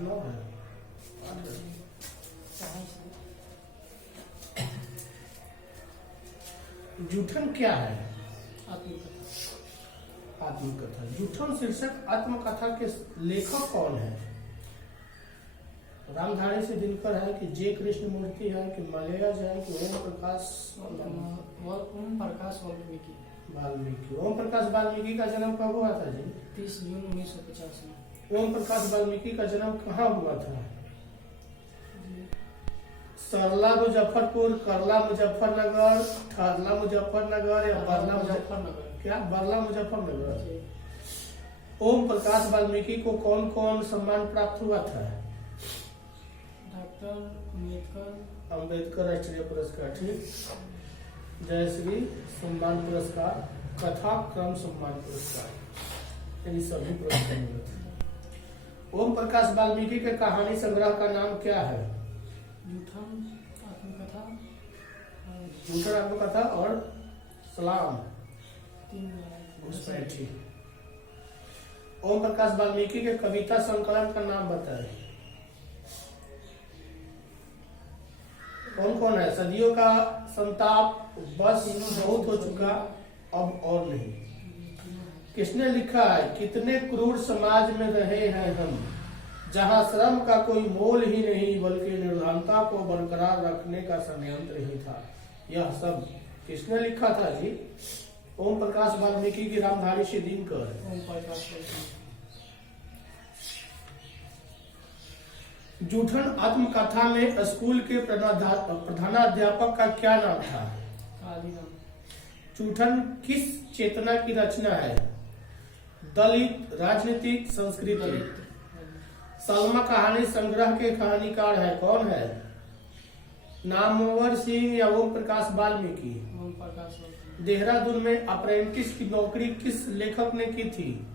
8-9 है। जूठन क्या है? आत्मकथा। जूठन शीर्षक आत्मकथा के लेखक कौन है? रामधारी से दिनकर है कि जे कृष्णमूर्ति है कि मलयज है कि ओम प्रकाश वाल्मीकि। ओम प्रकाश वाल्मीकि का जन्म कब हुआ था जी? 30 जून 1950 में। ओम प्रकाश वाल्मीकि का जन्म कहाँ हुआ था? सरला मुजफ्फरपुर, करला मुजफ्फरनगर, ठरला मुजफ्फरनगर या बरला मुजफ्फरनगर? क्या बरला मुजफ्फरनगर? ओम प्रकाश वाल्मीकि को कौन कौन सम्मान प्राप्त हुआ था? डॉक्टर अम्बेडकर राष्ट्रीय पुरस्कार, ठीक, जयश्री सम्मान पुरस्कार, कथा क्रम सम्मान पुरस्कार, इन सभी पुरस्कार मिले थे। ओम प्रकाश वाल्मीकि के कहानी संग्रह का नाम क्या है? जूठन आत्मकथा, जूठन आत्मकथा और सलाम 3 ठीक। ओम प्रकाश वाल्मीकि के कविता संकलन का नाम बताएं। कौन कौन है? सदियों का संताप, बस बहुत हो चुका, अब और नहीं। किसने लिखा है? कितने क्रूर समाज में रहे हैं हम, जहां श्रम का कोई मोल ही नहीं बल्कि निर्धनता को बरकरार रखने का संयंत्र ही था। यह सब किसने लिखा था जी? ओम प्रकाश वाल्मीकि की रामधारी से दिनकर। ओम प्रकाश जूठन आत्मकथा में स्कूल के प्रधानाध्यापक का क्या नाम था? कालीराम। जूठन किस चेतना की रचना है? दलित, राजनीतिक, संस्कृति। सलमा कहानी संग्रह के कहानीकार है कौन है? नामवर सिंह या ओम प्रकाश वाल्मीकि? ओम प्रकाश वाल्मीकि। देहरादून में अप्रेंटिस की नौकरी किस लेखक ने की थी?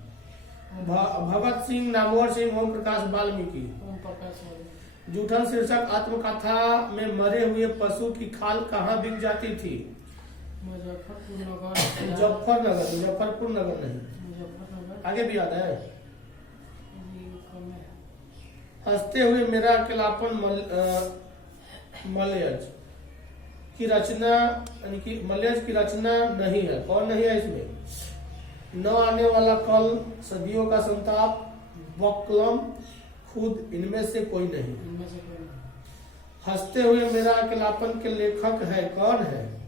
भगत सिंह, नामवर सिंह, ओम प्रकाश वाल्मीकि? ओम प्रकाश वाल्मीकि। जूठन शीर्षक आत्मकथा में मरे हुए पशु की खाल कहाँ बिक जाती थी? मुजफ्फरपुर नगर। मुजफ्फरपुर नगर नहीं, मुजफ्फरनगर। आगे भी याद है। हंसते हुए मेरा अकेलापन मलयज की रचना, यानी कि मलयज की रचना नहीं है। कौन नहीं है इसमें? न आने वाला कल, सदियों का संताप, बकलम, खुद, इनमें से कोई नहीं। हंसते हुए मेरा अकेलापन के लेखक है कौन है?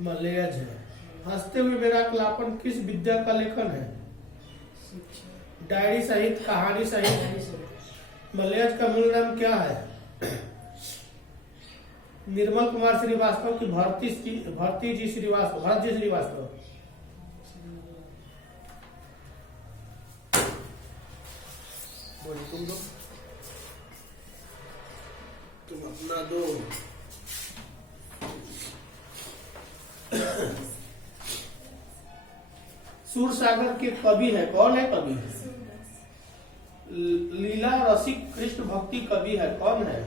मलयज है। हंसते हुए मेरा अकेलापन किस विद्या का लेखन है? डायरी सहित, कहानी सहित। मलयज का मूल नाम क्या है? निर्मल कुमार श्रीवास्तव की भरत जी श्रीवास्तव। तुम दो, तुम अपना दो। सूरसागर के कवि है कौन है? कवि लीला रसिक कृष्ण भक्ति कवि है कौन है?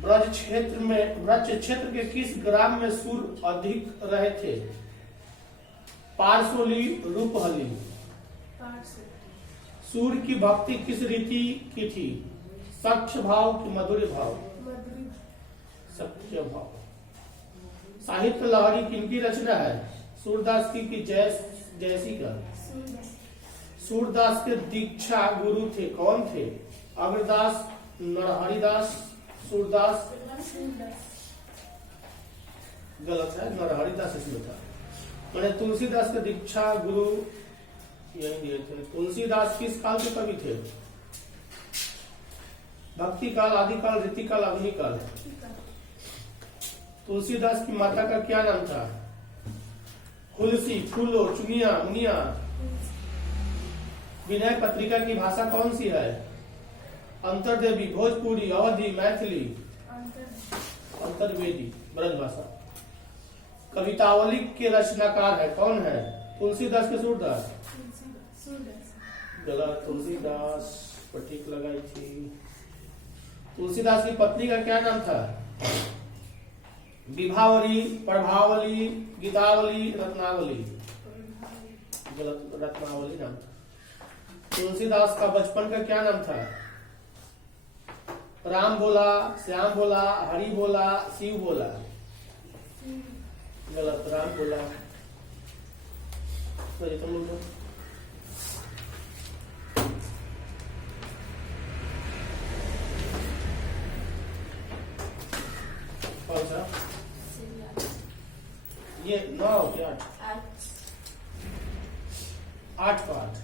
ब्रज क्षेत्र के किस ग्राम में सूर अधिक रहे थे? पारसोली, रूपहली। सूर की भक्ति किस रीति की थी? सख्य भाव की मधुर भाव? सख्य भाव। साहित्य लहरी किनकी रचना है? सूरदास की जयसी का? सूरदास के दीक्षा गुरु थे कौन थे? अग्रदास, नरहरिदास, सूरदास? गलत है, नरहरिदास इसमें था। मैंने तुलसीदास के दीक्षा गुरु यही दिए थे। तुलसीदास किस काल के कवि थे? भक्ति काल, आदिकाल, रीतिकाल, आधुनिक काल? तुलसीदास की माता का क्या नाम था? तुलसी, फूलो, चुनिया, मुनिया। विनय पत्रिका की भाषा कौन सी है? अंतर्देवी, भोजपुरी, अवधी, मैथिली? अंतर्वेदी, ब्रज भाषा। कवितावली के रचनाकार है कौन है? तुलसीदास के सूरदास? गलत, तुलसीदास पर ठीक लगाई थी। तुलसीदास की पत्नी का क्या नाम था? विभावरी, प्रभावली, गीतावली, रत्नावली? गलत, रत्नावली नाम था। तुलसीदास का बचपन का क्या नाम था? राम बोला, श्याम बोला, हरि बोला, शिव बोला। गलत, राम बोला। तो तुम लोग कौन सा? ये 9 क्या 8 का 8।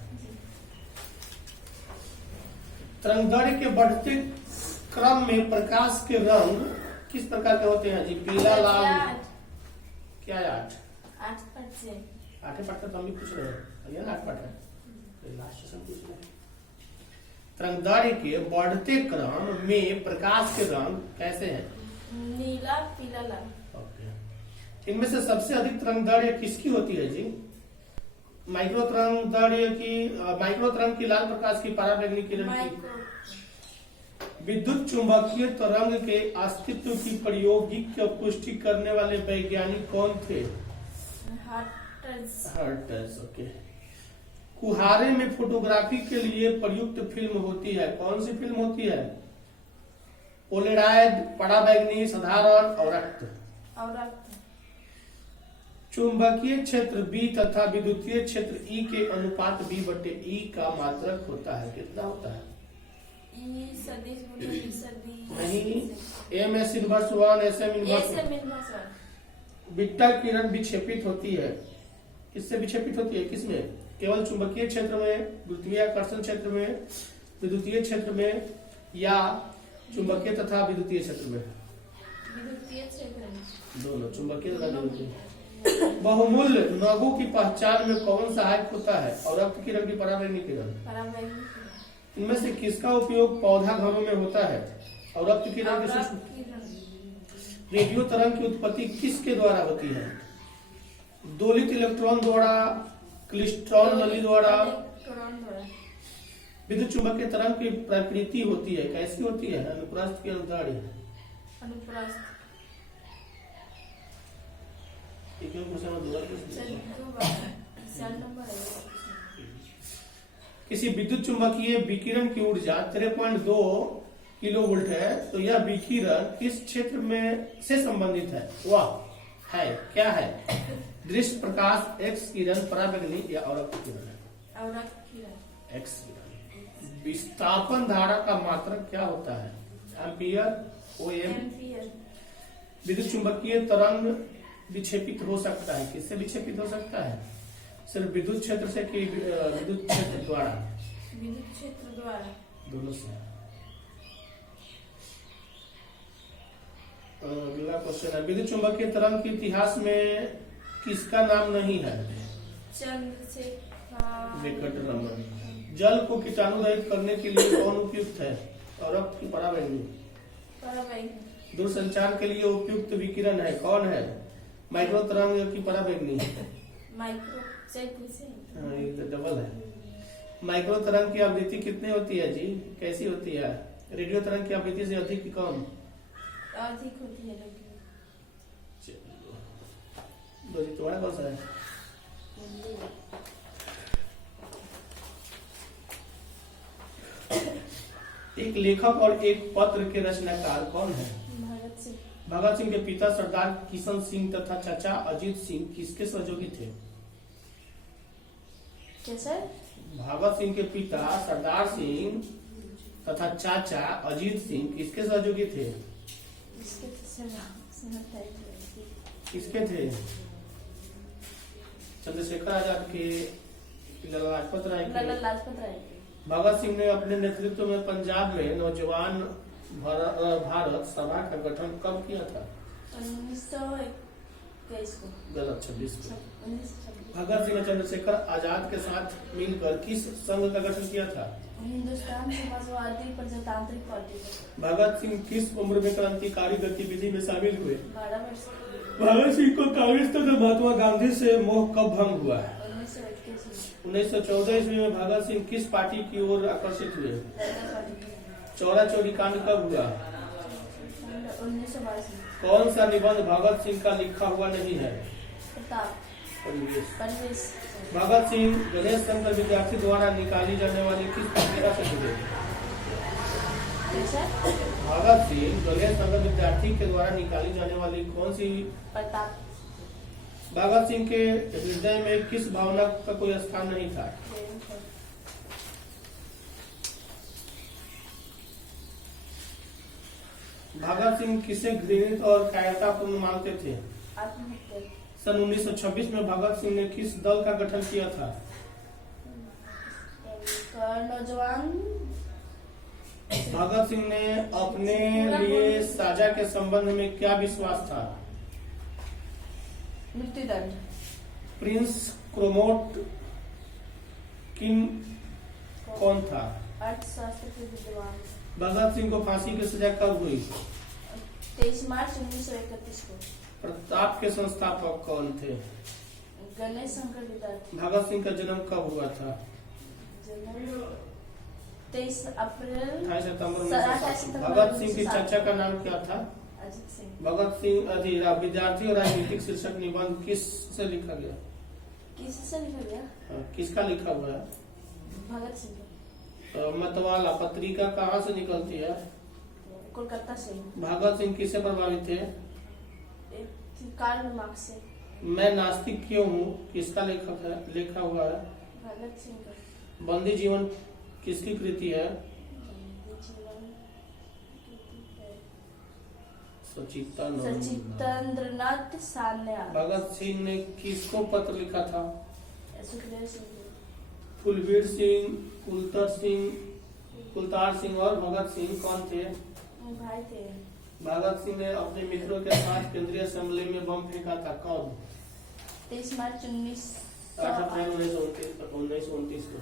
तरंगदैर्घ्य के बढ़ते क्रम में प्रकाश के रंग किस प्रकार के होते हैं जी? पीला, लाल। क्या है 8? 8 पाठ का तो हम भी पूछ रहे हैं। ये 8 पाठ है, लास्ट से पूछ रहे हैं। तरंगदैर्घ्य के बढ़ते क्रम में प्रकाश के रंग कैसे हैं? नीला, पीला, लाल। ओके। इनमें से सबसे अधिक तरंगदैर्घ्य किसकी होती है जी? माइक्रो तरंग की, लाल प्रकाश की, पराबैंगनी किरण की। विद्युत चुंबकीय तरंग के अस्तित्व की प्रायोगिक पुष्टि करने वाले वैज्ञानिक कौन थे? हर्ट्ज। ओके। कुहारे में फोटोग्राफी के लिए प्रयुक्त फिल्म होती है, कौन सी फिल्म होती है? पोलराइड, पराबैंगनी, साधारण और रक्त। चुंबकीय क्षेत्र B तथा विद्युतीय क्षेत्र E के अनुपात B/E का मात्रक होता है, कितना होता है? नहीं, MS इनवर्स 1, SM इनवर्स 1। बीटा किरण विक्षेपित होती है, किससे विक्षेपित होती है? किसमें? केवल चुंबकीय क्षेत्र में, गुरुत्वाकर्षण क्षेत्र में, विद्युतीय क्षेत्र में, या चुंबकीय तथा विद्युतीय क्षेत्र में? दोनों, चुंबकीय तथा विद्युतीय। बहुमूल्य नगों की पहचान में कौन सहायक होता है? और रक्त किरण की पराबैंगनी किरण। इनमें से किसका उपयोग पौधा घरों में होता है? और रक्त किरण की। रेडियो तरंग की उत्पत्ति किसके द्वारा होती है? दोलित इलेक्ट्रॉन द्वारा, क्लिस्ट्रॉन नली द्वारा। विद्युत चुंबकीय तरंग की प्रकृति होती है, कैसी होती है? अनुप्रस्थ की अनुदैर्घ्य। किसी विद्युत चुंबकीय विकिरण की ऊर्जा 13.2 किलोवोल्ट है, तो यह विकिरण किस क्षेत्र में से संबंधित है? वह है, क्या है? दृश्य प्रकाश, एक्स किरण, पराबैंगनी या औरक्त किरण? एक्स किरण। विस्थापन धारा का मात्रक क्या होता है? एम्पियर, ओम। विद्युत चुंबकीय तरंग विक्षेपित हो सकता है, किससे विक्षेपित हो सकता है? सिर्फ विद्युत क्षेत्र से कि विद्युत क्षेत्र द्वारा? दोनों से। अगला क्वेश्चन है, विद्युत चुंबकीय तरंग के इतिहास में किसका नाम नहीं है? विकटरमन। जल को कीटाणु रहित करने के लिए कौन उपयुक्त है? और रक्त की पराबैंगनी। दूरसंचार के लिए उपयुक्त विकिरण है, कौन है? माइक्रो तरंग की पराबैंगनी। ये तो डबल है। माइक्रो तरंग की आवृत्ति कितनी होती है जी? कैसी होती है? रेडियो तरंग की आवृत्ति से अधिक की कम? अधिक होती है। तुम्हारा कौन सा है? एक लेखक और एक पत्र के रचनाकार कौन है? भगत सिंह के पिता सरदार किशन सिंह तथा चाचा अजीत सिंह किसके सहयोगी थे? भगत सिंह के पिता सरदार सिंह तथा चाचा अजीत सिंह किसके सहयोगी थे? किसके थे? चंद्रशेखर आजाद के, लाला लाजपत राय। भगत सिंह ने अपने नेतृत्व में पंजाब में नौजवान भारत सभा का गठन कब किया था? 1921 को। गलत, 26 को। भगत सिंह ने चंद्रशेखर आजाद के साथ मिलकर किस संघ का गठन किया था? हिंदुस्तान समाजवादी प्रजातांत्रिक पार्टी। भगत सिंह किस उम्र में क्रांतिकारी गतिविधि में शामिल हुए? 12 वर्ष। भगत सिंह को कांग्रेस तथा महात्मा गांधी से मोह कब भंग हुआ? 1914 ईस्वी में भगत सिंह किस पार्टी की ओर आकर्षित हुए? चौरा चौरी कांड कब हुआ? 1922। कौन सा निबंध भगत सिंह का लिखा हुआ नहीं है? परिवेश। भगत सिंह गणेश शंकर विद्यार्थी द्वारा निकाली जाने वाली किस प्रक्रिया से जुड़े? कैसे? भगत सिंह गणेश शंकर विद्यार्थी के द्वारा निकाली जाने वाली कौन सी? प्रताप। भगत सिंह के हृदय में किस भावना का कोई स्थान नहीं था? प्रेम था। भगत सिंह किसे घृणित और कायरतापूर्ण मानते थे? आत्महत्या। सन 1926 में भगत सिंह ने किस दल का गठन किया था? नौजवान। भगत सिंह ने अपने लिए साझा के संबंध में क्या विश्वास था? मृत्युदंड। प्रिंस क्रोमोट किन कौन था? अर्थशास्त्र के विद्वान। भगत सिंह को फांसी की सजा कब हुई? 23 मार्च 1931 को। प्रताप के संस्थापक कौन थे? गणेश शंकर विद्यार्थी। भगत सिंह का जन्म कब हुआ था? जन्म 23 अप्रैल 28 सितंबर 28 सितंबर भगत सिंह के चाचा का नाम क्या था? अजीत सिंह। भगत सिंह विद्यार्थी और राजनीतिक शीर्षक निबंध किस से लिखा गया? किससे लिखा गया? किसका लिखा हुआ है? भगत सिंह। मतवाला पत्रिका कहाँ से निकलती है? कोलकाता से। भगत सिंह किससे प्रभावित थे? कार्ल मार्क्स से। मैं नास्तिक क्यों हूँ किसका लेखक है लिखा हुआ है? भगत सिंह का। बंदी जीवन किसकी कृति है? सचिंद्रनाथ सान्याल। भगत सिंह ने किसको पत्र लिखा था? सुखदेव सिंह। कुलवीर सिंह, कुलतार सिंह और भगत सिंह कौन थे? भाई थे। भगत सिंह ने अपने मित्रों के साथ केंद्रीय असेंबली में बम फेंका था कब? 23 मार्च 8 अप्रैल 1929 को।